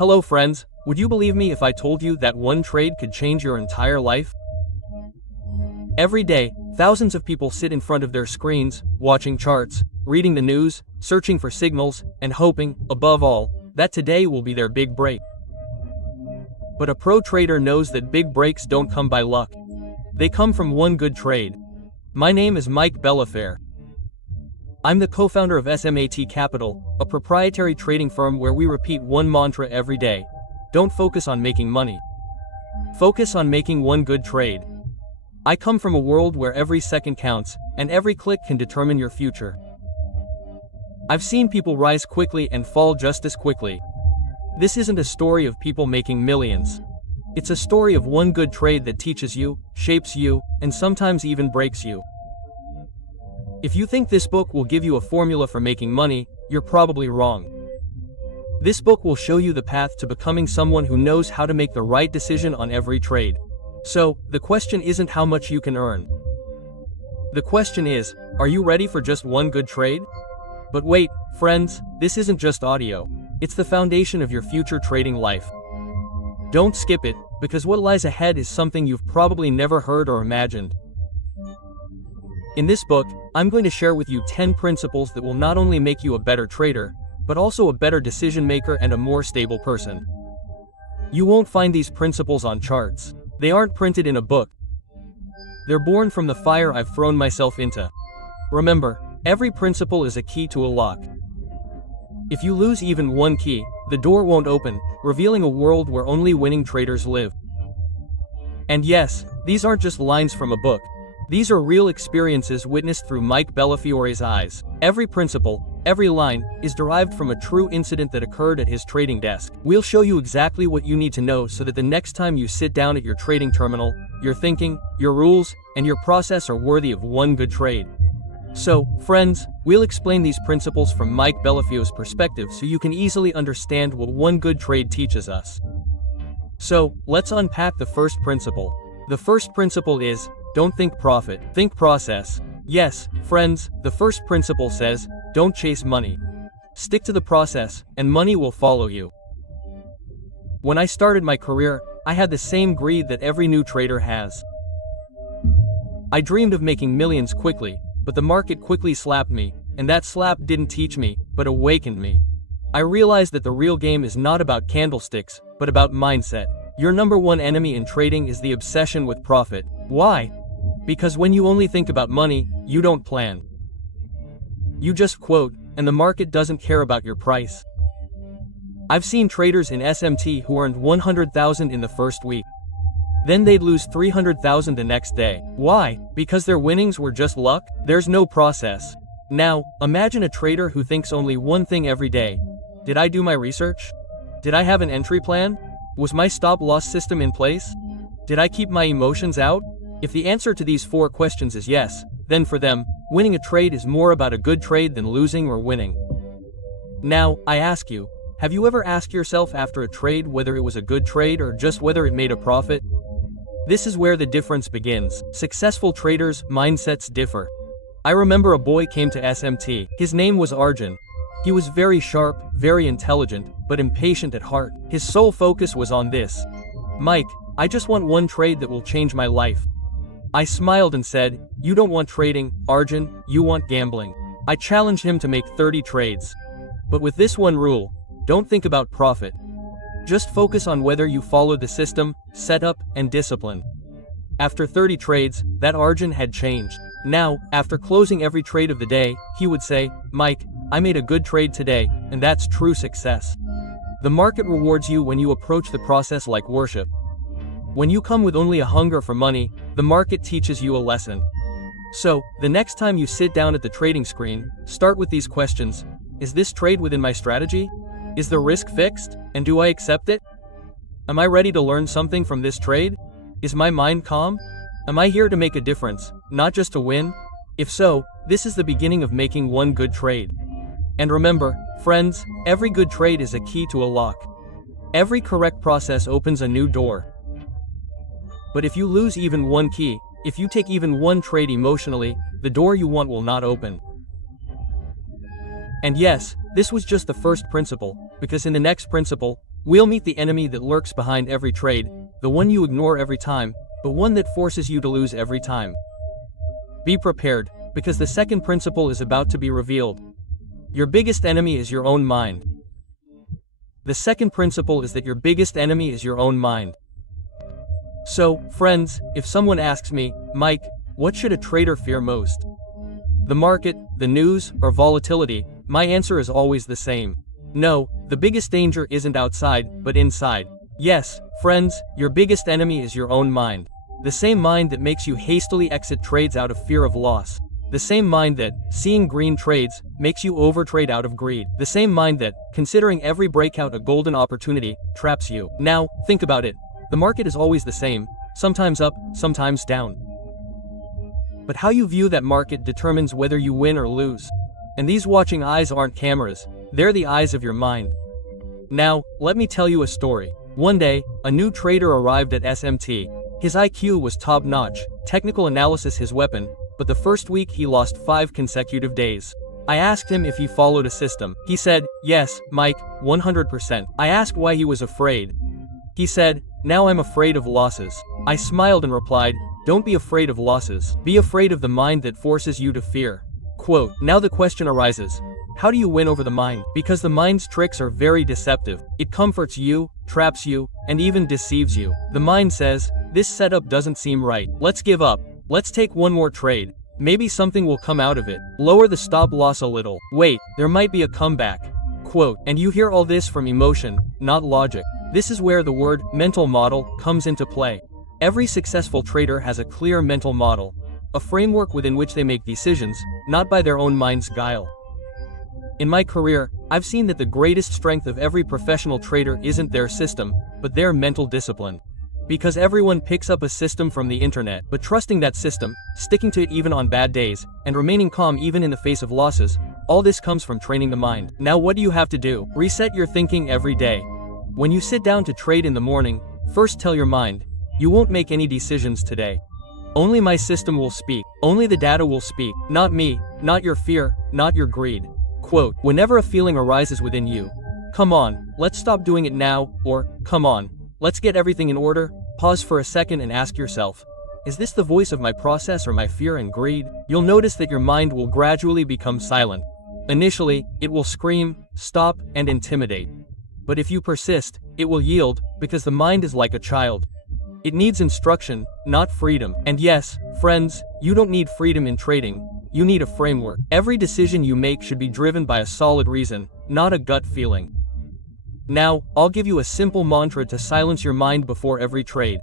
Hello friends, would you believe me if I told you that one trade could change your entire life? Every day, thousands of people sit in front of their screens, watching charts, reading the news, searching for signals, and hoping, above all, that today will be their big break. But a pro trader knows that big breaks don't come by luck. They come from one good trade. My name is Mike Bellafiore. I'm the co-founder of SMAT Capital, a proprietary trading firm where we repeat one mantra every day. Don't focus on making money. Focus on making one good trade. I come from a world where every second counts, and every click can determine your future. I've seen people rise quickly and fall just as quickly. This isn't a story of people making millions. It's a story of one good trade that teaches you, shapes you, and sometimes even breaks you. If you think this book will give you a formula for making money, you're probably wrong. This book will show you the path to becoming someone who knows how to make the right decision on every trade. So, the question isn't how much you can earn. The question is, are you ready for just one good trade? But wait, friends, this isn't just audio. It's the foundation of your future trading life. Don't skip it, because what lies ahead is something you've probably never heard or imagined. In this book, I'm going to share with you 10 principles that will not only make you a better trader, but also a better decision maker and a more stable person. You won't find these principles on charts. They aren't printed in a book. They're born from the fire I've thrown myself into. Remember, every principle is a key to a lock. If you lose even one key, the door won't open, revealing a world where only winning traders live. And yes, these aren't just lines from a book. These are real experiences witnessed through Mike Bellafiore's eyes. Every principle, every line, is derived from a true incident that occurred at his trading desk. We'll show you exactly what you need to know so that the next time you sit down at your trading terminal, your thinking, your rules, and your process are worthy of one good trade. So, friends, we'll explain these principles from Mike Bellafiore's perspective so you can easily understand what one good trade teaches us. So, let's unpack the first principle. The first principle is, don't think profit, think process. Yes, friends, the first principle says, don't chase money. Stick to the process, and money will follow you. When I started my career, I had the same greed that every new trader has. I dreamed of making millions quickly, but the market quickly slapped me, and that slap didn't teach me, but awakened me. I realized that the real game is not about candlesticks, but about mindset. Your number one enemy in trading is the obsession with profit. Why? Because when you only think about money, you don't plan. You just quote, and the market doesn't care about your price. I've seen traders in SMT who earned $100,000 in the first week. Then they'd lose $300,000 the next day. Why? Because their winnings were just luck? There's no process. Now, imagine a trader who thinks only one thing every day. Did I do my research? Did I have an entry plan? Was my stop-loss system in place? Did I keep my emotions out? If the answer to these 4 questions is yes, then for them, winning a trade is more about a good trade than losing or winning. Now, I ask you, have you ever asked yourself after a trade whether it was a good trade or just whether it made a profit? This is where the difference begins. Successful traders' mindsets differ. I remember a boy came to SMT. His name was Arjun. He was very sharp, very intelligent, but impatient at heart. His sole focus was on this. Mike, I just want one trade that will change my life. I smiled and said, you don't want trading, Arjun, you want gambling. I challenged him to make 30 trades. But with this one rule, don't think about profit. Just focus on whether you follow the system, setup, and discipline. After 30 trades, that Arjun had changed. Now, after closing every trade of the day, he would say, Mike, I made a good trade today, and that's true success. The market rewards you when you approach the process like worship. When you come with only a hunger for money, the market teaches you a lesson. So, the next time you sit down at the trading screen, start with these questions. Is this trade within my strategy? Is the risk fixed, and do I accept it? Am I ready to learn something from this trade? Is my mind calm? Am I here to make a difference, not just to win? If so, this is the beginning of making one good trade. And remember, friends, every good trade is a key to a lock. Every correct process opens a new door. But if you lose even one key, if you take even one trade emotionally, the door you want will not open. And yes, this was just the first principle, because in the next principle, We'll meet the enemy that lurks behind every trade, the one you ignore every time, but one that forces you to lose every time. Be prepared, because the second principle is about to be revealed. Your biggest enemy is your own mind. The second principle is that your biggest enemy is your own mind. So, friends, if someone asks me, Mike, what should a trader fear most? The market, the news, or volatility, my answer is always the same. No, the biggest danger isn't outside, but inside. Yes, friends, your biggest enemy is your own mind. The same mind that makes you hastily exit trades out of fear of loss. The same mind that, seeing green trades, makes you overtrade out of greed. The same mind that, considering every breakout a golden opportunity, traps you. Now, think about it. The market is always the same, sometimes up, sometimes down. But how you view that market determines whether you win or lose. And these watching eyes aren't cameras, they're the eyes of your mind. Now, let me tell you a story. One day, a new trader arrived at SMT. His IQ was top-notch, technical analysis his weapon, but the first week he lost 5 consecutive days. I asked him if he followed a system. He said, yes, Mike, 100%. I asked why he was afraid. He said, now I'm afraid of losses. I smiled and replied, don't be afraid of losses. Be afraid of the mind that forces you to fear. Quote, now the question arises, how do you win over the mind? Because the mind's tricks are very deceptive. It comforts you, traps you, and even deceives you. The mind says, this setup doesn't seem right. Let's give up. Let's take one more trade. Maybe something will come out of it. Lower the stop loss a little. Wait, there might be a comeback. Quote, and you hear all this from emotion, not logic. This is where the word mental model comes into play. Every successful trader has a clear mental model, a framework within which they make decisions, not by their own mind's guile. In my career, I've seen that the greatest strength of every professional trader isn't their system, but their mental discipline. Because everyone picks up a system from the internet, but trusting that system, sticking to it even on bad days, and remaining calm even in the face of losses, all this comes from training the mind. Now what do you have to do? Reset your thinking every day. When you sit down to trade in the morning, first tell your mind, you won't make any decisions today. Only my system will speak. Only the data will speak. Not me, not your fear, not your greed. Quote, whenever a feeling arises within you, come on, let's stop doing it now, or, come on, let's get everything in order, pause for a second and ask yourself, is this the voice of my process or my fear and greed? You'll notice that your mind will gradually become silent. Initially, it will scream, stop, and intimidate. But if you persist, it will yield, because the mind is like a child. It needs instruction, not freedom. And yes, friends, you don't need freedom in trading. You need a framework. Every decision you make should be driven by a solid reason, not a gut feeling. Now, I'll give you a simple mantra to silence your mind before every trade.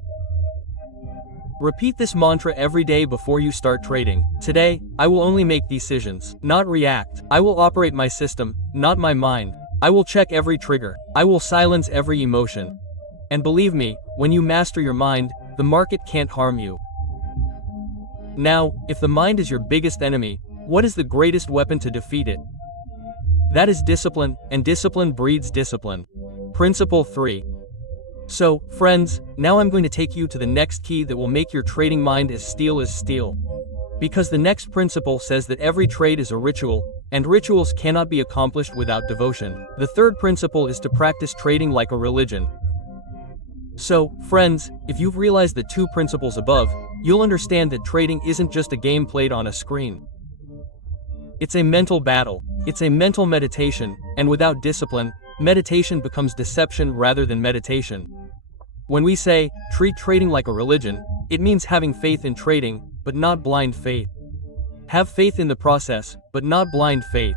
Repeat this mantra every day before you start trading. Today, I will only make decisions, not react. I will operate my system, not my mind. I will check every trigger. I will silence every emotion. And believe me, when you master your mind, the market can't harm you. Now, if the mind is your biggest enemy, what is the greatest weapon to defeat it? That is discipline, and discipline breeds discipline. Principle 3. So, friends, now I'm going to take you to the next key that will make your trading mind as steel. Because the next principle says that every trade is a ritual, and rituals cannot be accomplished without devotion. The third principle is to practice trading like a religion. So, friends, if you've realized the 2 principles above, you'll understand that trading isn't just a game played on a screen. It's a mental battle. It's a mental meditation, and without discipline, meditation becomes deception rather than meditation. When we say, treat trading like a religion, it means having faith in trading, but not blind faith. Have faith in the process, but not blind faith.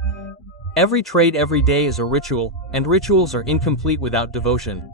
Every trade every day is a ritual, and rituals are incomplete without devotion.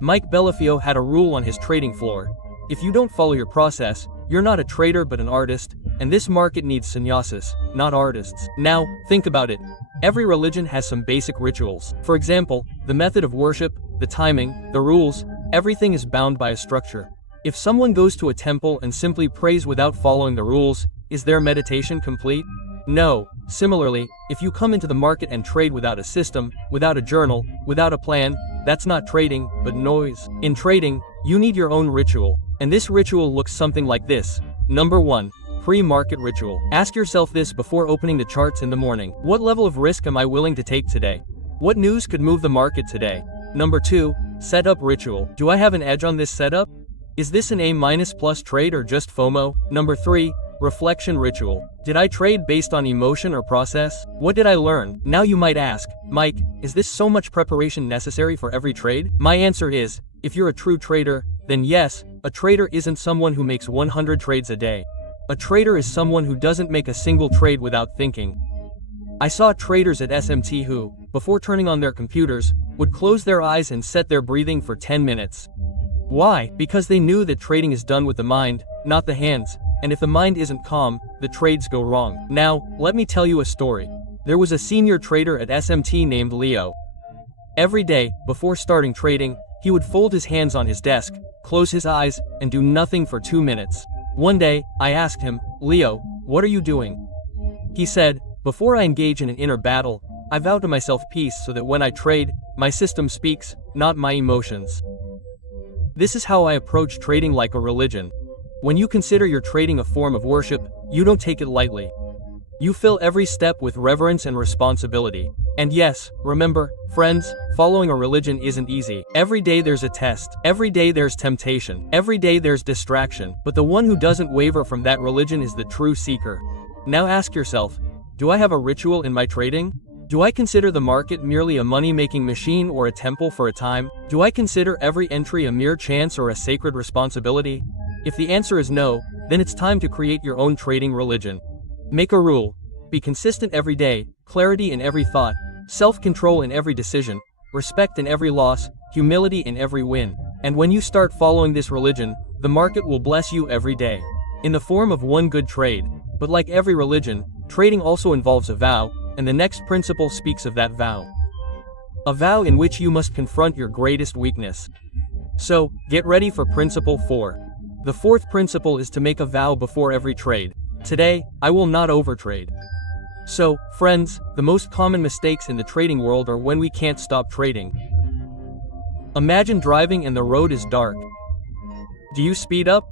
Mike Bellafiore had a rule on his trading floor. If you don't follow your process, you're not a trader but an artist, and this market needs sannyasis, not artists. Now, think about it. Every religion has some basic rituals. For example, the method of worship, the timing, the rules, everything is bound by a structure. If someone goes to a temple and simply prays without following the rules, is their meditation complete? No. Similarly, if you come into the market and trade without a system, without a journal, without a plan, that's not trading, but noise. In trading, you need your own ritual. And this ritual looks something like this. Number 1. Pre-market ritual. Ask yourself this before opening the charts in the morning. What level of risk am I willing to take today? What news could move the market today? Number 2, setup ritual. Do I have an edge on this setup? Is this an A- plus trade or just FOMO? Number 3, reflection ritual. Did I trade based on emotion or process? What did I learn? Now you might ask, Mike, is this so much preparation necessary for every trade? My answer is, if you're a true trader, then yes, a trader isn't someone who makes 100 trades a day. A trader is someone who doesn't make a single trade without thinking. I saw traders at SMT who, before turning on their computers, would close their eyes and set their breathing for 10 minutes. Why? Because they knew that trading is done with the mind, not the hands, and if the mind isn't calm, the trades go wrong. Now, let me tell you a story. There was a senior trader at SMT named Leo. Every day, before starting trading, he would fold his hands on his desk, close his eyes, and do nothing for 2 minutes. One day, I asked him, Leo, what are you doing? He said, before I engage in an inner battle, I vow to myself peace so that when I trade, my system speaks, not my emotions. This is how I approach trading like a religion. When you consider your trading a form of worship, you don't take it lightly. You fill every step with reverence and responsibility. And yes, remember, friends, following a religion isn't easy. Every day there's a test. Every day there's temptation. Every day there's distraction. But the one who doesn't waver from that religion is the true seeker. Now ask yourself, do I have a ritual in my trading? Do I consider the market merely a money-making machine or a temple for a time? Do I consider every entry a mere chance or a sacred responsibility? If the answer is no, then it's time to create your own trading religion. Make a rule. Be consistent every day, clarity in every thought, self-control in every decision, respect in every loss, humility in every win. And when you start following this religion, the market will bless you every day, in the form of one good trade. But like every religion, trading also involves a vow, and the next principle speaks of that vow. A vow in which you must confront your greatest weakness. So, get ready for principle 4. The fourth principle is to make a vow before every trade. Today, I will not overtrade. So, friends, the most common mistakes in the trading world are when we can't stop trading. Imagine driving and the road is dark. Do you speed up?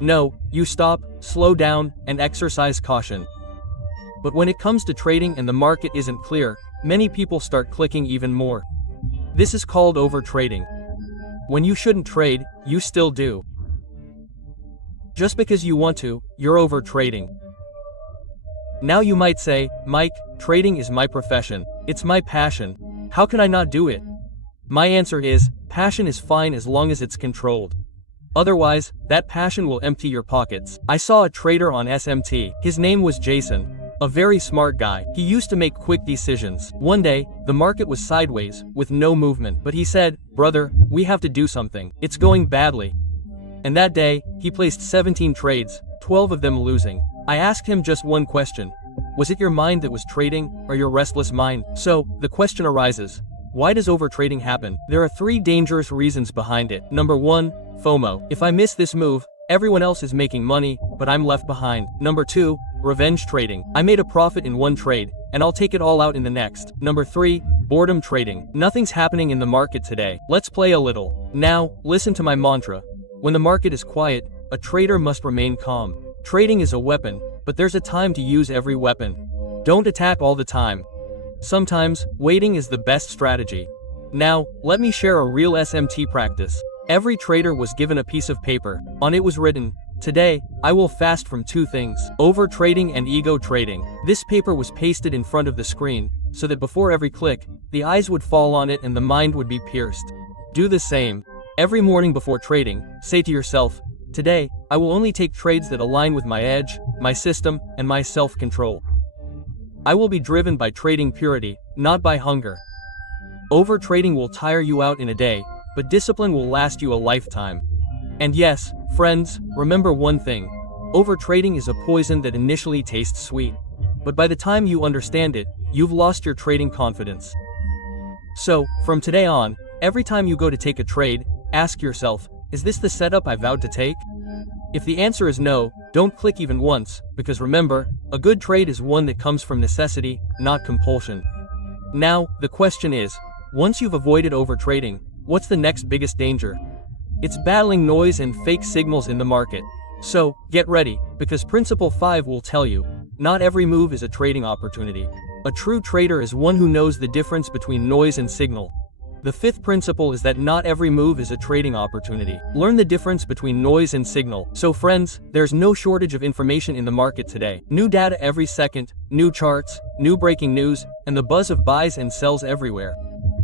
No, you stop, slow down, and exercise caution. But when it comes to trading and the market isn't clear, many people start clicking even more. This is called overtrading. When you shouldn't trade, you still do. Just because you want to, you're overtrading. Now you might say, Mike, trading is my profession. It's my passion. How can I not do it? My answer is, passion is fine as long as it's controlled. Otherwise, that passion will empty your pockets. I saw a trader on SMT. His name was Jason. A very smart guy. He used to make quick decisions. One day, the market was sideways, with no movement. But he said, brother, we have to do something. It's going badly. And that day, he placed 17 trades, 12 of them losing. I asked him just one question. Was it your mind that was trading, or your restless mind? So, the question arises. Why does overtrading happen? There are 3 dangerous reasons behind it. Number 1, FOMO. If I miss this move, everyone else is making money, but I'm left behind. Number 2, revenge trading. I made a profit in one trade, and I'll take it all out in the next. Number 3, boredom trading. Nothing's happening in the market today. Let's play a little. Now, listen to my mantra. When the market is quiet, a trader must remain calm. Trading is a weapon, but there's a time to use every weapon. Don't attack all the time. Sometimes, waiting is the best strategy. Now, let me share a real SMT practice. Every trader was given a piece of paper. On it was written, today, I will fast from 2 things, overtrading and ego trading. This paper was pasted in front of the screen, so that before every click, the eyes would fall on it and the mind would be pierced. Do the same. Every morning before trading, say to yourself, today, I will only take trades that align with my edge, my system, and my self-control. I will be driven by trading purity, not by hunger. Overtrading will tire you out in a day, but discipline will last you a lifetime. And yes, friends, remember one thing. Overtrading is a poison that initially tastes sweet. But by the time you understand it, you've lost your trading confidence. So, from today on, every time you go to take a trade, ask yourself, is this the setup I vowed to take? If the answer is no, don't click even once, because remember, a good trade is one that comes from necessity, not compulsion. Now, the question is, once you've avoided overtrading, what's the next biggest danger? It's battling noise and fake signals in the market. So, get ready, because Principle 5 will tell you, not every move is a trading opportunity. A true trader is one who knows the difference between noise and signal. The fifth principle is that not every move is a trading opportunity. Learn the difference between noise and signal. So friends, there's no shortage of information in the market today. New data every second, new charts, new breaking news, and the buzz of buys and sells everywhere.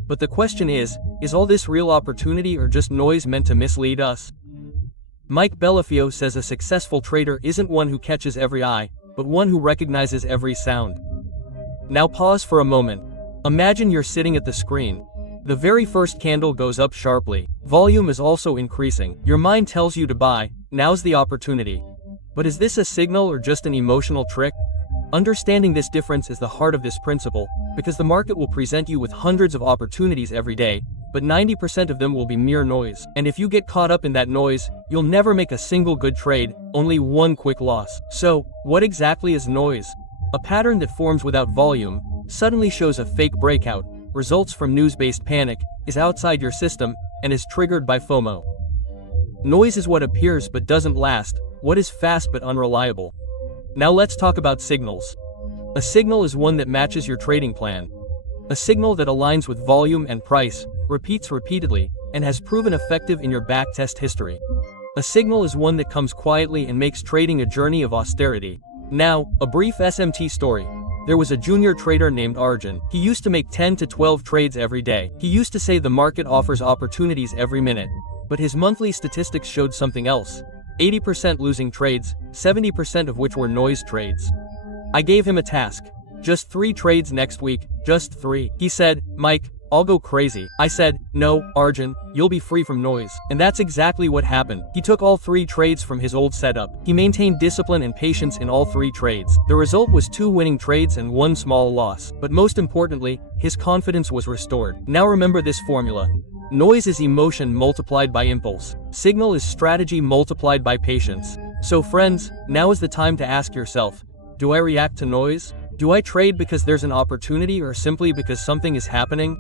But the question is all this real opportunity or just noise meant to mislead us? Mike Bellafiore says a successful trader isn't one who catches every eye, but one who recognizes every sound. Now pause for a moment. Imagine you're sitting at the screen. The very first candle goes up sharply. Volume is also increasing. Your mind tells you to buy. Now's the opportunity. But is this a signal or just an emotional trick? Understanding this difference is the heart of this principle, because the market will present you with hundreds of opportunities every day, but 90% of them will be mere noise. And if you get caught up in that noise, you'll never make a single good trade, only one quick loss. So, what exactly is noise? A pattern that forms without volume, suddenly shows a fake breakout, results from news-based panic, is outside your system, and is triggered by FOMO. Noise is what appears but doesn't last, what is fast but unreliable. Now let's talk about signals. A signal is one that matches your trading plan. A signal that aligns with volume and price, repeats repeatedly, and has proven effective in your backtest history. A signal is one that comes quietly and makes trading a journey of austerity. Now, a brief SMT story. There was a junior trader named Arjun. He used to make 10 to 12 trades every day. He used to say the market offers opportunities every minute. But his monthly statistics showed something else. 80% losing trades, 70% of which were noise trades. I gave him a task. Just 3 trades next week, just 3. He said, "Mike, I'll go crazy." I said, "No, Arjun, you'll be free from noise." And that's exactly what happened. He took all 3 trades from his old setup. He maintained discipline and patience in all 3 trades. The result was 2 winning trades and 1 small loss. But most importantly, his confidence was restored. Now remember this formula. Noise is emotion multiplied by impulse. Signal is strategy multiplied by patience. So friends, now is the time to ask yourself, do I react to noise? Do I trade because there's an opportunity or simply because something is happening?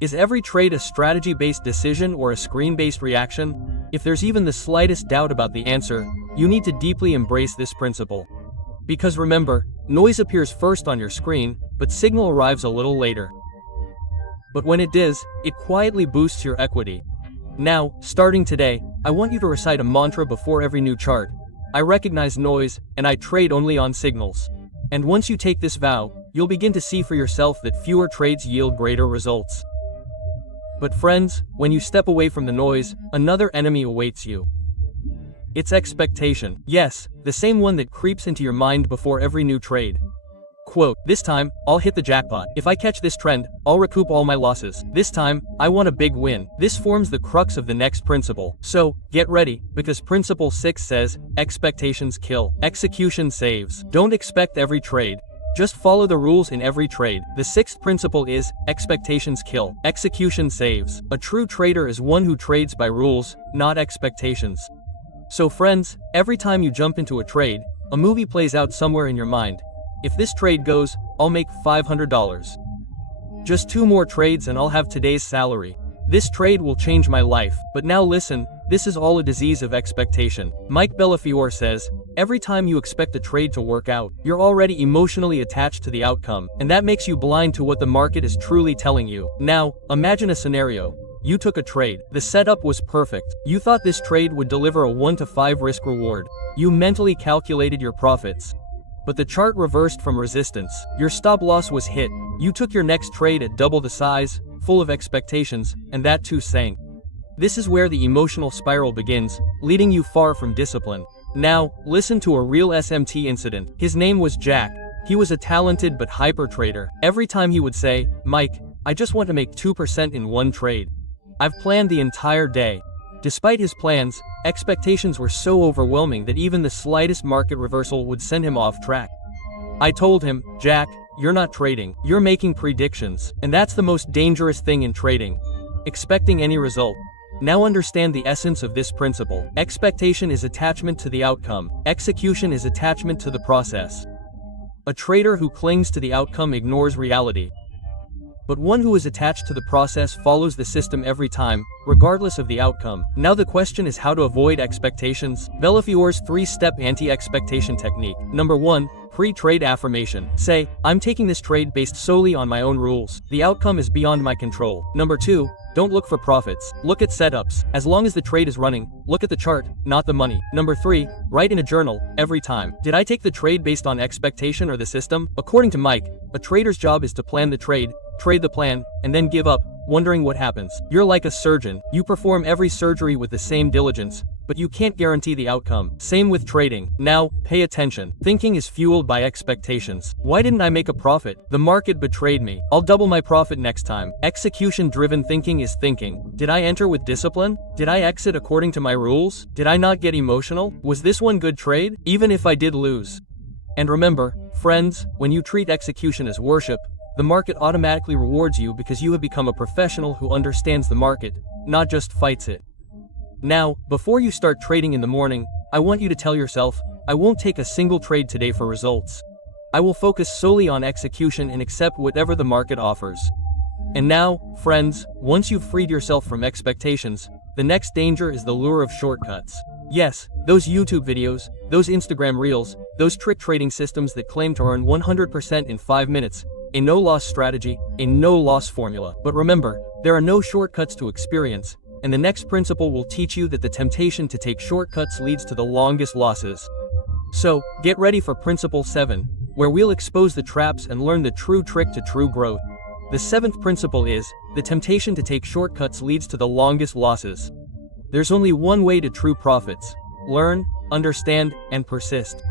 Is every trade a strategy-based decision or a screen-based reaction? If there's even the slightest doubt about the answer, you need to deeply embrace this principle. Because remember, noise appears first on your screen, but signal arrives a little later. But when it does, it quietly boosts your equity. Now, starting today, I want you to recite a mantra before every new chart. I recognize noise, and I trade only on signals. And once you take this vow, you'll begin to see for yourself that fewer trades yield greater results. But friends, when you step away from the noise, another enemy awaits you. It's expectation. Yes, the same one that creeps into your mind before every new trade. Quote, "This time, I'll hit the jackpot. If I catch this trend, I'll recoup all my losses. This time, I want a big win." This forms the crux of the next principle. So, get ready, because principle 6 says, expectations kill, execution saves. Don't expect every trade. Just follow the rules in every trade. The 6th principle is, expectations kill, execution saves. A true trader is one who trades by rules, not expectations. So friends, every time you jump into a trade, a movie plays out somewhere in your mind. If this trade goes, I'll make $500. Just 2 more trades and I'll have today's salary. This trade will change my life. But now listen, this is all a disease of expectation. Mike Bellafiore says, every time you expect a trade to work out, you're already emotionally attached to the outcome, and that makes you blind to what the market is truly telling you. Now, imagine a scenario. You took a trade. The setup was perfect. You thought this trade would deliver a 1 to 5 risk reward. You mentally calculated your profits. But the chart reversed from resistance. Your stop loss was hit. You took your next trade at double the size, full of expectations, and that too sank. This is where the emotional spiral begins, leading you far from discipline. Now, listen to a real SMT incident. His name was Jack. He was a talented but hyper trader. Every time he would say, "Mike, I just want to make 2% in one trade. I've planned the entire day." Despite his plans, expectations were so overwhelming that even the slightest market reversal would send him off track. I told him, "Jack, you're not trading, you're making predictions, and that's the most dangerous thing in trading. Expecting any result." Now understand the essence of this principle. Expectation is attachment to the outcome. Execution is attachment to the process. A trader who clings to the outcome ignores reality. But one who is attached to the process follows the system every time, regardless of the outcome. Now the question is how to avoid expectations. Bellafiore's 3-step anti-expectation technique. Number 1, Pre-trade affirmation. Say, I'm taking this trade based solely on my own rules. The outcome is beyond my control. Number 2. Don't look for profits. Look at setups. As long as the trade is running, look at the chart, not the money. Number 3. Write in a journal, every time. Did I take the trade based on expectation or the system? According to Mike, a trader's job is to plan the trade the plan, and then give up, wondering what happens. You're like a surgeon. You perform every surgery with the same diligence, but you can't guarantee the outcome. Same with trading. Now, pay attention. Thinking is fueled by expectations. Why didn't I make a profit? The market betrayed me. I'll double my profit next time. Execution-driven thinking is thinking. Did I enter with discipline? Did I exit according to my rules? Did I not get emotional? Was this one good trade? Even if I did lose. And remember, friends, when you treat execution as worship, the market automatically rewards you because you have become a professional who understands the market, not just fights it. Now, before you start trading in the morning, I want you to tell yourself, I won't take a single trade today for results. I will focus solely on execution and accept whatever the market offers. And now, friends, once you've freed yourself from expectations, the next danger is the lure of shortcuts. Yes, those YouTube videos, those Instagram reels, those trick trading systems that claim to earn 100% in 5 minutes, a no-loss strategy, a no-loss formula. But remember, there are no shortcuts to experience, and the next principle will teach you that the temptation to take shortcuts leads to the longest losses. So, get ready for Principle 7, where we'll expose the traps and learn the true trick to true growth. The 7th principle is, the temptation to take shortcuts leads to the longest losses. There's only one way to true profits: learn, understand, and persist.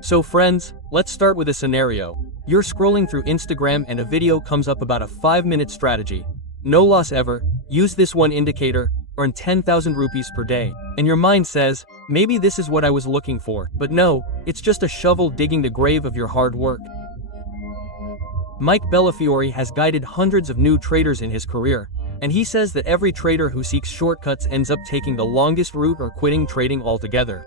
So friends, let's start with a scenario. You're scrolling through Instagram and a video comes up about a 5-minute strategy. No loss ever, use this one indicator, earn 10,000 rupees per day. And your mind says, maybe this is what I was looking for. But no, it's just a shovel digging the grave of your hard work. Mike Bellafiore has guided hundreds of new traders in his career, and he says that every trader who seeks shortcuts ends up taking the longest route or quitting trading altogether.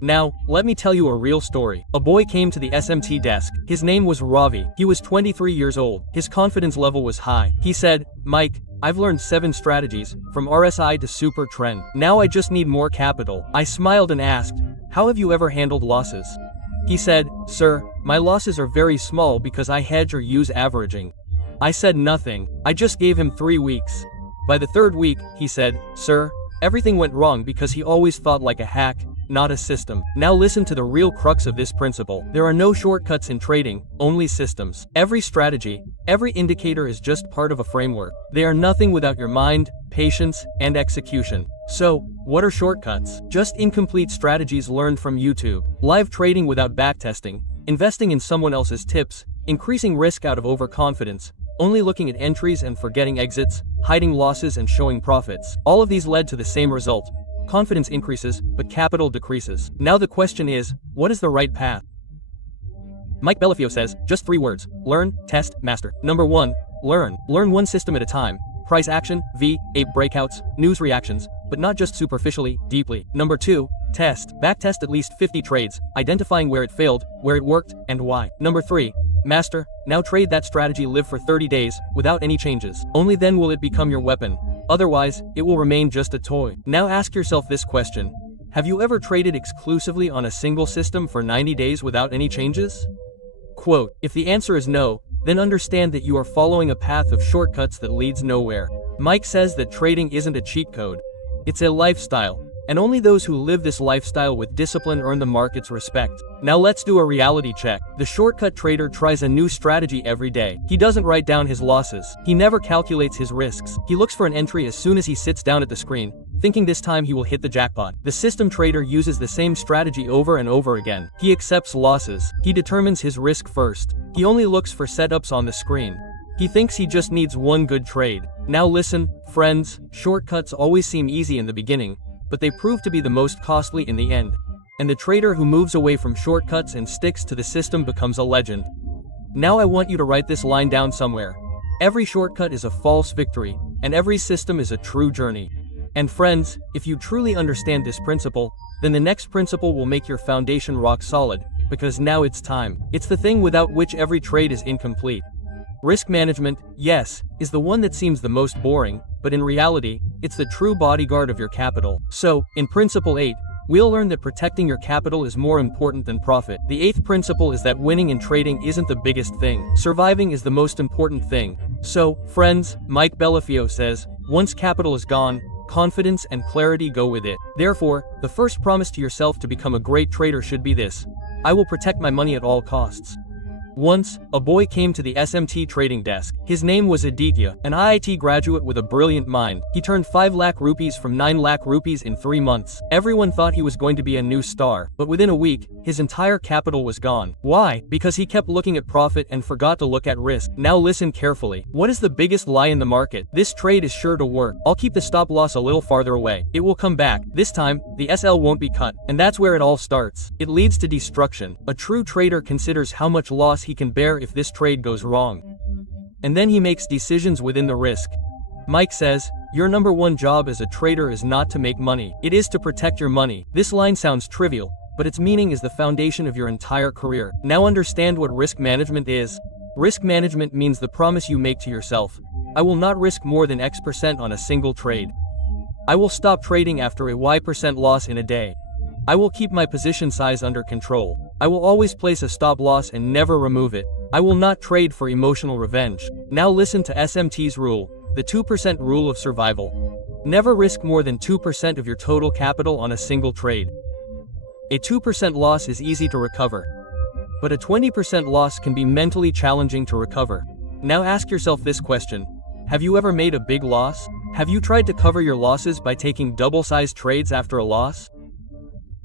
Now, let me tell you a real story. A boy came to the SMT desk. His name was Ravi. He was 23 years old. His confidence level was high. He said, Mike, I've learned 7 strategies, from RSI to Super Trend. Now I just need more capital. I smiled and asked, how have you ever handled losses? He said, sir, my losses are very small because I hedge or use averaging. I said nothing. I just gave him 3 weeks. By the 3rd week, he said, sir, everything went wrong because he always thought like a hack, not a system. Now listen to the real crux of this principle. There are no shortcuts in trading, only systems. Every strategy, every indicator is just part of a framework. They are nothing without your mind, patience, and execution. So, what are shortcuts? Just incomplete strategies learned from YouTube. Live trading without backtesting, investing in someone else's tips, increasing risk out of overconfidence, only looking at entries and forgetting exits, hiding losses and showing profits. All of these led to the same result. Confidence increases, but capital decreases. Now the question is, what is the right path? Mike Bellafiore says, just 3 words: learn, test, master. Number 1, learn. Learn one system at a time. Price action, V8 breakouts, news reactions, but not just superficially, deeply. Number 2, test. Backtest at least 50 trades, identifying where it failed, where it worked, and why. Number 3, master. Now trade that strategy live for 30 days, without any changes. Only then will it become your weapon. Otherwise, it will remain just a toy. Now ask yourself this question. Have you ever traded exclusively on a single system for 90 days without any changes? Quote, if the answer is no, then understand that you are following a path of shortcuts that leads nowhere. Mike says that trading isn't a cheat code. It's a lifestyle, and only those who live this lifestyle with discipline earn the market's respect. Now let's do a reality check. The shortcut trader tries a new strategy every day. He doesn't write down his losses. He never calculates his risks. He looks for an entry as soon as he sits down at the screen, thinking this time he will hit the jackpot. The system trader uses the same strategy over and over again. He accepts losses. He determines his risk first. He only looks for setups on the screen. He thinks he just needs one good trade. Now listen, friends, shortcuts always seem easy in the beginning, but they prove to be the most costly in the end. And the trader who moves away from shortcuts and sticks to the system becomes a legend. Now I want you to write this line down somewhere. Every shortcut is a false victory, and every system is a true journey. And friends, if you truly understand this principle, then the next principle will make your foundation rock solid, because now it's time. It's the thing without which every trade is incomplete. Risk management, yes, is the one that seems the most boring, but in reality, it's the true bodyguard of your capital. So, in Principle 8, we'll learn that protecting your capital is more important than profit. The eighth principle is that winning in trading isn't the biggest thing. Surviving is the most important thing. So, friends, Mike Bellafiore says, once capital is gone, confidence and clarity go with it. Therefore, the first promise to yourself to become a great trader should be this: I will protect my money at all costs. Once, a boy came to the SMT trading desk. His name was Aditya, an IIT graduate with a brilliant mind. He turned 5 lakh rupees from 9 lakh rupees in 3 months. Everyone thought he was going to be a new star, but within a week, his entire capital was gone. Why? Because he kept looking at profit and forgot to look at risk. Now listen carefully. What is the biggest lie in the market? This trade is sure to work. I'll keep the stop loss a little farther away. It will come back. This time, the SL won't be cut. And that's where it all starts. It leads to destruction. A true trader considers how much loss he can bear if this trade goes wrong. And then he makes decisions within the risk. Mike says, your number one job as a trader is not to make money. It is to protect your money. This line sounds trivial, but its meaning is the foundation of your entire career. Now understand what risk management is. Risk management means the promise you make to yourself: I will not risk more than X% on a single trade. I will stop trading after a Y% loss in a day. I will keep my position size under control. I will always place a stop loss and never remove it. I will not trade for emotional revenge. Now listen to SMT's rule, the 2% rule of survival. Never risk more than 2% of your total capital on a single trade. A 2% loss is easy to recover, but a 20% loss can be mentally challenging to recover. Now ask yourself this question: have you ever made a big loss? Have you tried to cover your losses by taking double-sized trades after a loss?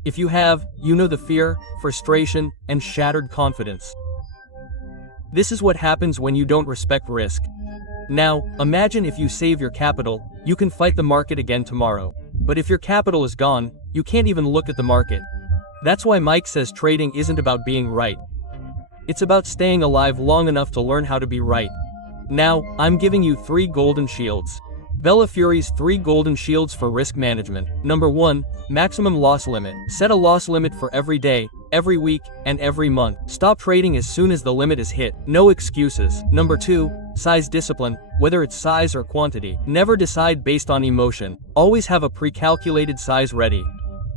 If you have, you know the fear, frustration, and shattered confidence. This is what happens when you don't respect risk. Now, imagine if you save your capital, you can fight the market again tomorrow. But if your capital is gone, you can't even look at the market. That's why Mike says trading isn't about being right. It's about staying alive long enough to learn how to be right. Now, I'm giving you 3 golden shields. Bellafiore's 3 golden shields for risk management. Number 1, maximum loss limit. Set a loss limit for every day, every week, and every month. Stop trading as soon as the limit is hit. No excuses. Number 2, size discipline. Whether it's size or quantity, never decide based on emotion. Always have a pre-calculated size ready.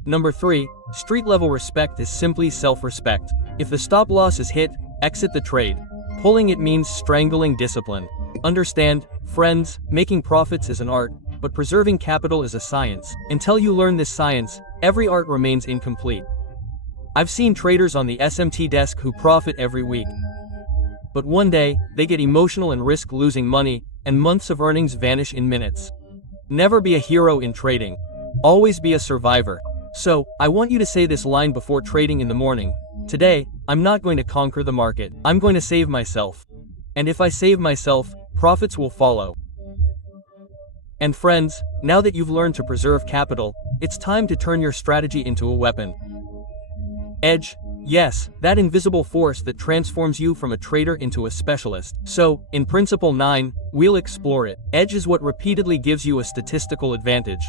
Number 3, street level respect is simply self-respect. If the stop loss is hit, exit the trade. Pulling it means strangling discipline. Understand, friends, making profits is an art, but preserving capital is a science. Until you learn this science, every art remains incomplete. I've seen traders on the SMT desk who profit every week. But one day, they get emotional and risk losing money, and months of earnings vanish in minutes. Never be a hero in trading. Always be a survivor. So, I want you to say this line before trading in the morning: today, I'm not going to conquer the market. I'm going to save myself. And if I save myself, profits will follow. And friends, now that you've learned to preserve capital, it's time to turn your strategy into a weapon. Edge, yes, that invisible force that transforms you from a trader into a specialist. So, in Principle 9, we'll explore it. Edge is what repeatedly gives you a statistical advantage.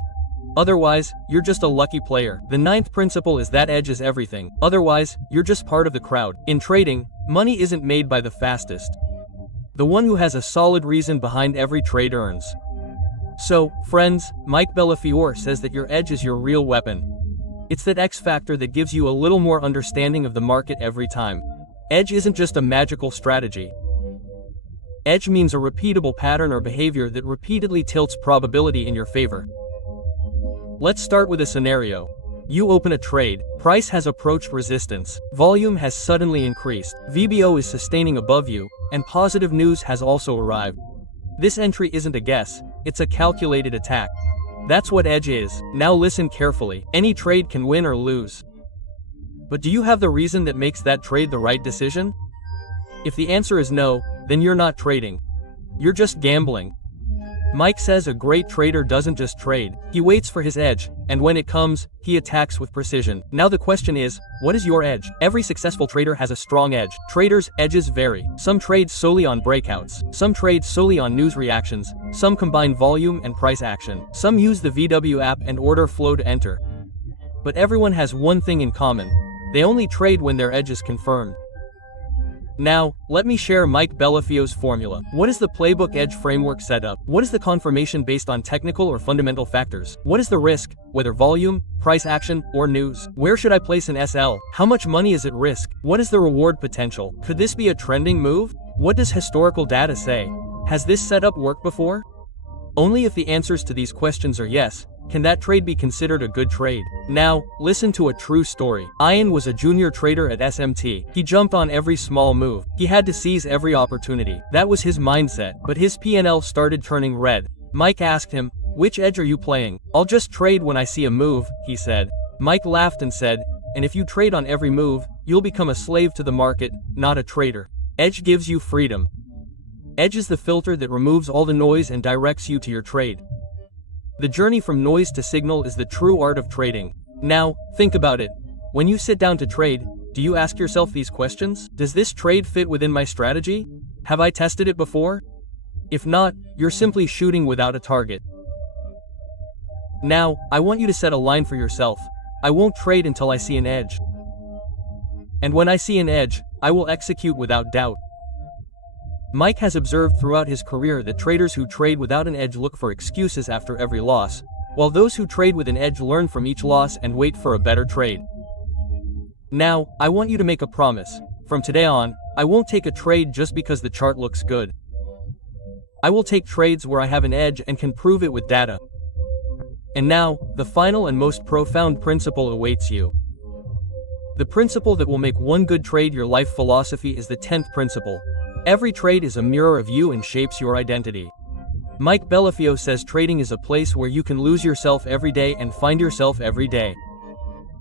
Otherwise, you're just a lucky player. The 9th principle is that edge is everything. Otherwise, you're just part of the crowd. In trading, money isn't made by the fastest. The one who has a solid reason behind every trade earns. So, friends, Mike Bellafiore says that your edge is your real weapon. It's that X factor that gives you a little more understanding of the market every time. Edge isn't just a magical strategy. Edge means a repeatable pattern or behavior that repeatedly tilts probability in your favor. Let's start with a scenario. You open a trade, price has approached resistance, volume has suddenly increased, VBO is sustaining above you, and positive news has also arrived. This entry isn't a guess, it's a calculated attack. That's what edge is. Now listen carefully. Any trade can win or lose. But do you have the reason that makes that trade the right decision? If the answer is no, then you're not trading. You're just gambling. Mike says a great trader doesn't just trade, he waits for his edge, and when it comes, he attacks with precision. Now the question is, what is your edge? Every successful trader has a strong edge. Traders' edges vary. Some trade solely on breakouts. Some trade solely on news reactions. Some combine volume and price action. Some use the VW app and order flow to enter. But everyone has one thing in common. They only trade when their edge is confirmed. Now, let me share Mike Bellafiore's formula. What is the playbook edge framework setup? What is the confirmation based on technical or fundamental factors? What is the risk, whether volume, price action, or news? Where should I place an SL? How much money is at risk? What is the reward potential? Could this be a trending move? What does historical data say? Has this setup worked before? Only if the answers to these questions are yes, can that trade be considered a good trade. Now, listen to a true story. Ian was a junior trader at SMT. He jumped on every small move. He had to seize every opportunity. That was his mindset, but his P&L started turning red. Mike asked him, "Which edge are you playing?" "I'll just trade when I see a move," he said. Mike laughed and said, "And if you trade on every move, you'll become a slave to the market, not a trader." Edge gives you freedom. Edge is the filter that removes all the noise and directs you to your trade. The journey from noise to signal is the true art of trading. Now, think about it. When you sit down to trade, do you ask yourself these questions? Does this trade fit within my strategy? Have I tested it before? If not, you're simply shooting without a target. Now, I want you to set a line for yourself. I won't trade until I see an edge. And when I see an edge, I will execute without doubt. Mike has observed throughout his career that traders who trade without an edge look for excuses after every loss, while those who trade with an edge learn from each loss and wait for a better trade. Now, I want you to make a promise. From today on, I won't take a trade just because the chart looks good. I will take trades where I have an edge and can prove it with data. And now, the final and most profound principle awaits you. The principle that will make one good trade your life philosophy is the 10th principle. Every trade is a mirror of you and shapes your identity. Mike Bellafiore says trading is a place where you can lose yourself every day and find yourself every day.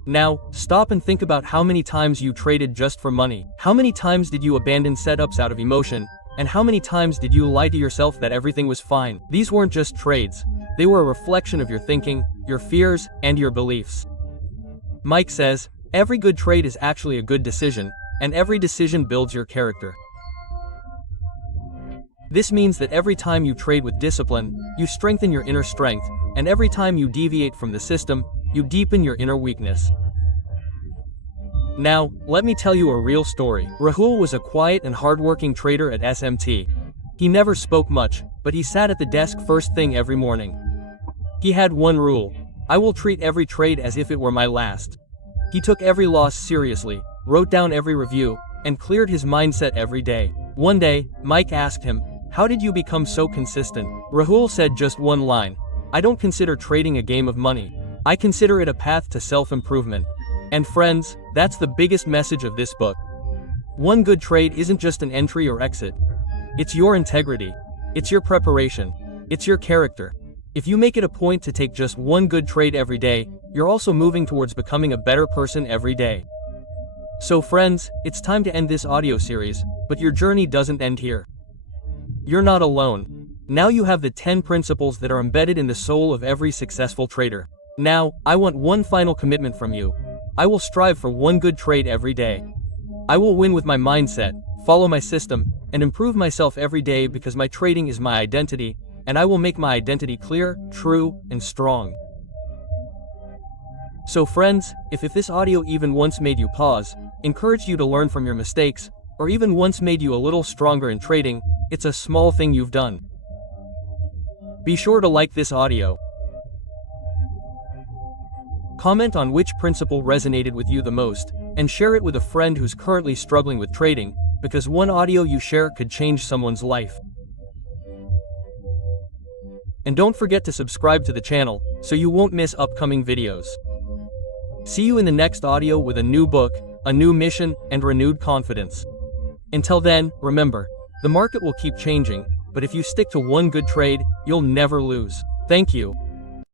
Now, stop and think about how many times you traded just for money. How many times did you abandon setups out of emotion? And how many times did you lie to yourself that everything was fine? These weren't just trades. They were a reflection of your thinking, your fears, and your beliefs. Mike says, every good trade is actually a good decision, and every decision builds your character. This means that every time you trade with discipline, you strengthen your inner strength, and every time you deviate from the system, you deepen your inner weakness. Now, let me tell you a real story. Rahul was a quiet and hardworking trader at SMT. He never spoke much, but he sat at the desk first thing every morning. He had one rule: I will treat every trade as if it were my last. He took every loss seriously, wrote down every review, and cleared his mindset every day. One day, Mike asked him, "How did you become so consistent?" Rahul said just one line: "I don't consider trading a game of money. I consider it a path to self-improvement." And friends, that's the biggest message of this book. One good trade isn't just an entry or exit. It's your integrity. It's your preparation. It's your character. If you make it a point to take just one good trade every day, you're also moving towards becoming a better person every day. So friends, it's time to end this audio series, but your journey doesn't end here. You're not alone. Now you have the 10 principles that are embedded in the soul of every successful trader. Now, I want one final commitment from you. I will strive for one good trade every day. I will win with my mindset, follow my system, and improve myself every day because my trading is my identity, and I will make my identity clear, true, and strong. So friends, if this audio even once made you pause, encouraged you to learn from your mistakes, or even once made you a little stronger in trading, it's a small thing you've done. Be sure to like this audio. Comment on which principle resonated with you the most, and share it with a friend who's currently struggling with trading, because one audio you share could change someone's life. And don't forget to subscribe to the channel, so you won't miss upcoming videos. See you in the next audio with a new book, a new mission, and renewed confidence. Until then, remember, the market will keep changing, but if you stick to one good trade, you'll never lose. Thank you.